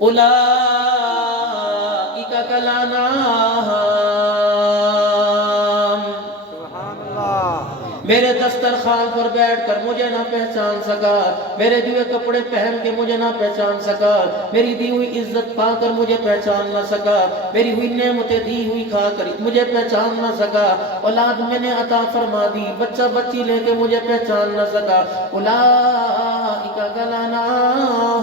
اولئک کالانعام، میرے دسترخوان پر بیٹھ کر مجھے نہ پہچان سکا، میرے دیے کپڑے پہن کے مجھے نہ پہچان سکا، میری دی ہوئی عزت پا کر مجھے پہچان نہ سکا، میری ہوئی نعمتیں دی ہوئی کھا کر مجھے پہچان نہ سکا، اولاد میں نے عطا فرما دی بچہ بچی لے کے مجھے پہچان نہ سکا، اولئک کالانعام،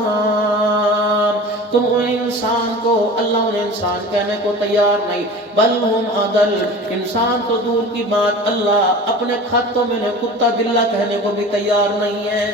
تم انسان کو، اللہ انہیں انسان کہنے کو تیار نہیں، بل ہم اضل، انسان تو دور کی بات اللہ اپنے خطوں میں نے کتا بلا کہنے کو بھی تیار نہیں ہے۔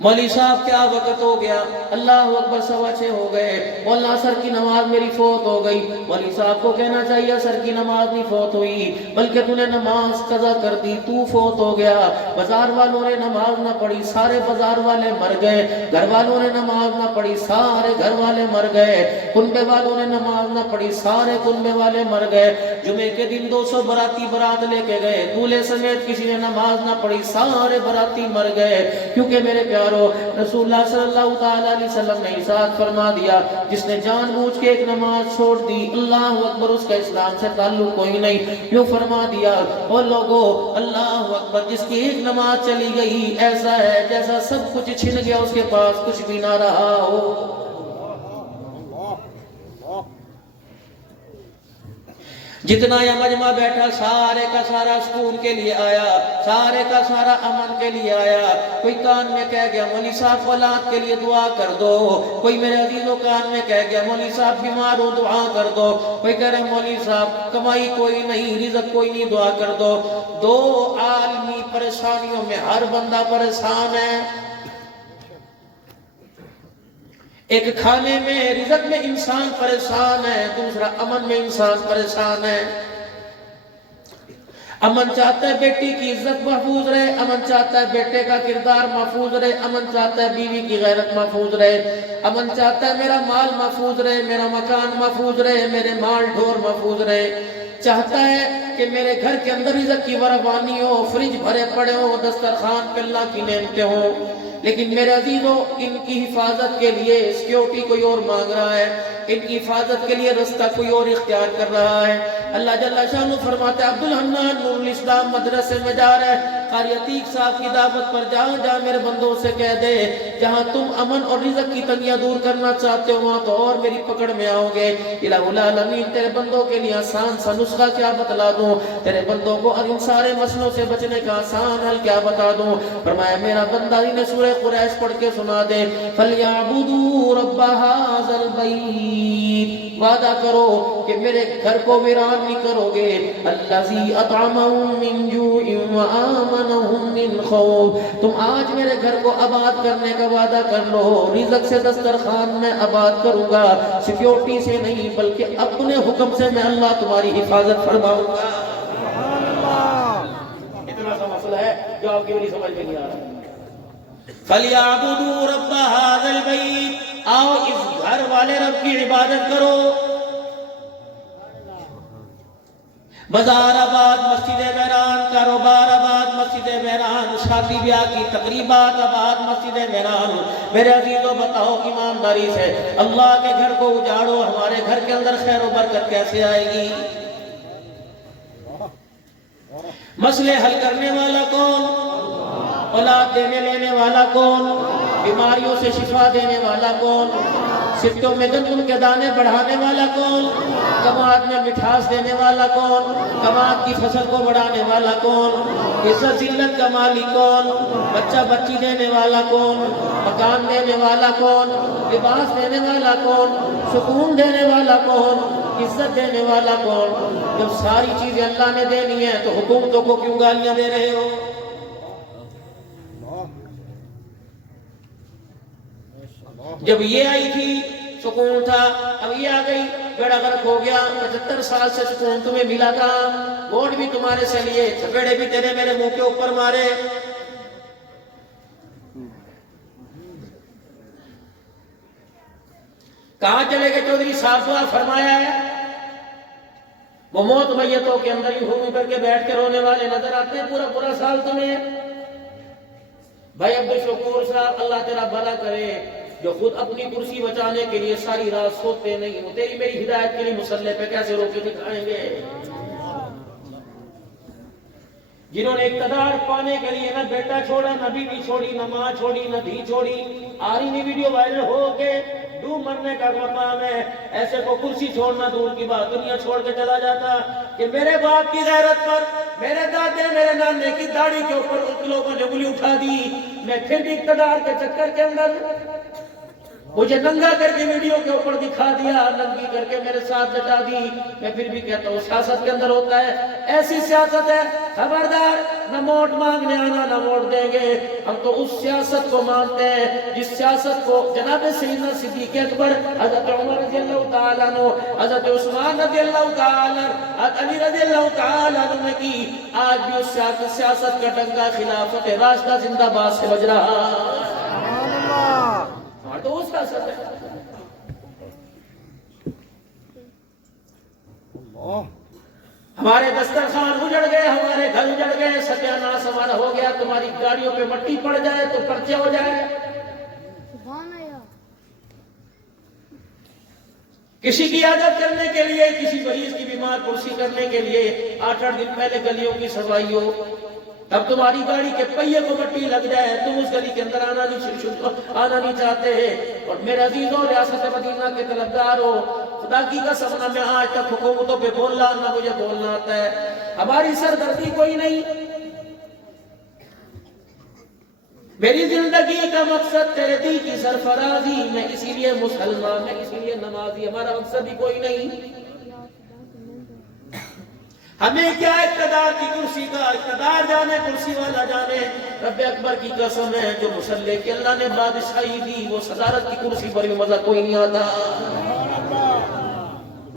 مولوی صاحب کیا وقت ہو گیا، اللہ اکبر 6:15 ہو گئے، مولانا اثر کی نماز میری فوت ہو گئی۔ مولوی صاحب کو کہنا چاہیے اثر کی نماز نہیں فوت ہوئی بلکہ تو نے نماز قضا کر دی، تو فوت ہو گیا۔ بازار والوں نے نماز نہ پڑھی، سارے بازار والے مر گئے، گھر والوں نے نماز نہ پڑھی، سارے گھر والے مر گئے، کنبے والوں نے نماز نہ پڑھی، سارے کنبے والے مر گئے۔ جمعے کے دن 200 براتی برات لے کے گئے، دولہے سمیت کسی نے نماز نہ پڑھی، سارے براتی مر گئے، کیونکہ میرے پیاروں رسول اللہ صلی اللہ تعالیٰ علیہ وسلم نے ارشاد فرما دیا، جس نے جان بوجھ کے ایک نماز چھوڑ دی، اللہ اکبر، اس کا اسلام سے تعلق کوئی نہیں۔ یوں فرما دیا، او لوگو اللہ اکبر، جس کی ایک نماز چلی گئی ایسا ہے جیسا سب کچھ چھن گیا، اس کے پاس کچھ بھی نہ رہا ہو۔ جتنا یہ مجمع بیٹھا سارے کا سارا سکون کے لیے آیا، سارے کا سارا امن کے لیے آیا۔ کوئی کان میں کہہ گیا مولوی صاحب اولاد کے لیے دعا کر دو، کوئی میرے عزیزوں کان میں کہہ گیا مولوی صاحب بیمار ہو دعا کر دو، کوئی کہہ رہے مولوی صاحب کمائی کوئی نہیں، رزق کوئی نہیں، دعا کر دو۔ دو عالمی پریشانیوں میں ہر بندہ پریشان ہے، ایک کھانے میں رزق میں انسان پریشان ہے، دوسرا امن میں انسان پریشان ہے۔ امن چاہتا ہے بیٹی کی عزت محفوظ رہے، امن چاہتا ہے بیٹے کا کردار محفوظ رہے، امن چاہتا ہے بیوی کی غیرت محفوظ رہے، امن چاہتا ہے میرا مال محفوظ رہے، میرا مکان محفوظ رہے، میرے مال ڈھور محفوظ رہے، چاہتا ہے کہ میرے گھر کے اندر رزق کی فراوانی ہو، فریج بھرے پڑے ہو، دسترخوان پہ اللہ کی نعمتیں ہوں۔ لیکن میرے عزیزوں ان کی حفاظت کے لیے سیکیورٹی کوئی اور مانگ رہا ہے، ان کی حفاظت کے لیے رستہ کوئی اور اختیار کر رہا ہے۔ اللہ جل شانہ فرماتے ہیں عبدالحنان نور الاسلام مدرسے میں جا رہے، قاری عتیق صاحب کی دعوت پر جا میرے بندوں سے کہہ دے، جہاں تم امن اور رزق کی تنگیاں دور کرنا چاہتے ہو وہاں تو اور میری پکڑ میں آؤ گے۔ الہ العالمین تیرے بندوں کے لیے آسان سا نسخہ کیا بتلا دوں، تیرے بندوں کو ان سارے مسئلوں سے بچنے کا آسان حل کیا بتا دوں۔ فرمایا میرا بندہ انہیں سورہ قریش پڑھ کے سنا دے، فَلْيَعْبُدُوا رَبَّ هَذَا الْبَيْتِ، وعدہ کرو کہ میرے گھر کو ویران نہیں کرو گے، الَّذِي أَطْعَمَهُم مِّن جُوعٍ وَآمَنَهُم مِّن خَوْفٍ، تم آج میرے گھر کو آباد کرنے کا وعدہ کر لو، رزق سے دسترخوان میں آباد کروں گا، سیکیورٹی سے نہیں بلکہ اپنے حکم سے میں اللہ تمہاری حفاظت فرماؤں گا۔ اتنا سا مسئلہ ہے جو آپ کی میری سمجھ میں نہیں آ رہا۔ فَلْيَعْبُدُوا رَبَّ هَذَا الْبَيْتِ، آؤ اس گھر والے رب کی عبادت کرو۔ بازار آباد، مسجد ویران، کاروبار آباد، مسجد ویران، شادی بیاہ کی تقریبات آباد، مسجد ویران۔ میرے عزیزوں بتاؤ ایمانداری سے، اللہ کے گھر کو اجاڑو، ہمارے گھر کے اندر خیر و برکت کیسے آئے گی؟ مسئلے حل کرنے والا کون؟ اولاد دینے لینے والا کون؟ بیماریوں سے شفا دینے والا کون؟ سٹوں میں گندم کے دانے بڑھانے والا کون؟ کماد میں مٹھاس دینے والا کون؟ کماد کی فصل کو بڑھانے والا کون؟ عزت ذلت کا مالک کون؟ بچہ بچی دینے والا کون؟ مکان دینے والا کون؟ لباس دینے والا کون؟ سکون دینے والا کون؟ عزت دینے والا کون؟ جب ساری چیزیں اللہ نے دینی ہیں تو حکومتوں کو کیوں گالیاں دے رہے ہو؟ جب یہ آئی تھی سکون تھا، اب یہ آ گئی بیڑا غرق ہو گیا۔ 75 سال سے سکون تمہیں ملا تھا، ووٹ بھی تمہارے سے لیے، چپیڑے بھی تیرے میرے منہ کے اوپر مارے۔ کہاں چلے گئے چودھری صاحب؟ فرمایا ہے وہ موت میتوں کے اندر ہی گھوم کر کے بیٹھ کے رونے والے نظر آتے ہیں، پورا پورا سال تمہیں بھائی عبدالشکور صاحب اللہ تیرا بھلا کرے، جو خود اپنی کرسی بچانے کے لیے ساری رات سوتے نہیں ہو، تیری میری ہدایت کے لیے مسلح پہ کیسے روکے دکھائیں گے؟ جنہوں نے اقتدار پانے کے لیے نہ بیٹا چھوڑا، نہ بیوی چھوڑی، نہ ماں چھوڑی، نہ دھی چھوڑی، آرینی ویڈیو وائرل ہو کے ڈوب مرنے کا مقام ہے، ایسے کو کرسی چھوڑنا دور کی بات، دنیا چھوڑ کے چلا جاتا کہ میرے باپ کی غیرت پر، میرے دادے میرے نانے کی داڑھی کے اوپر لوگوں نے انگلی اٹھا دی، میں پھر بھی اقتدار کے چکر کے اندر مجھے ننگا کر کے ویڈیو کے اوپر دکھا دیا، ننگی کر کے میرے ساتھ جٹا دی، میں پھر بھی کہتا ہوں سیاست کے اندر ہوتا ہے، ایسی سیاست ہے، خبردار نہ ووٹ مانگنے آنا، نہ ووٹ دیں گے، ہم تو اس سیاست کو مانتے ہیں جس سیاست کو جناب سیدنا صدیق اکبر، حضرت عمر رضی اللہ تعالیٰ عنہ، حضرت عثمان رضی اللہ تعالیٰ، حضرت علی رضی اللہ تعالیٰ عنہ نے کی، آج بھی اس سیاست کا ڈنگا خلافت راشدہ زندہ باد سے بج رہا ہے، تو اس کا سب ہے۔ ہمارے دسترخوان اجڑ گئے، ہمارے گھر اجڑ گئے، ستیاناش ہمارا ہو گیا، تمہاری گاڑیوں پہ مٹی پڑ جائے تو پرچے ہو جائے۔ کسی کی عادت کرنے کے لیے، کسی مریض کی بیمار پرسی کرنے کے لیے 8 دن پہلے گلیوں کی صفائی ہو، تب تمہاری گاڑی کے پہیے کو مٹی لگ جائے، تم اس گلی کے اندر آنا نہیں چاہتے ہیں۔ اور میرے عزیزوں، ریاست مدینہ کے طلبگار ہو، خدا کی قسم نہ میں آج تک حکومتوں پہ بولنا، نہ مجھے بولنا آتا ہے، ہماری سردردی کوئی نہیں، میری زندگی کا مقصد تیرے دل کی سرفرازی، میں اسی لیے مسلمان، میں اسی لیے نمازی، ہمارا مقصد بھی کوئی نہیں۔ ہمیں کیا اقتدار کی کرسی کا، اقتدار جانے کرسی والا جانے، رب اکبر کی قسم ہے جو مسلح کے اللہ نے بادشاہی دی، وہ صدارت کی کرسی پر بھی مزہ کوئی نہیں آتا۔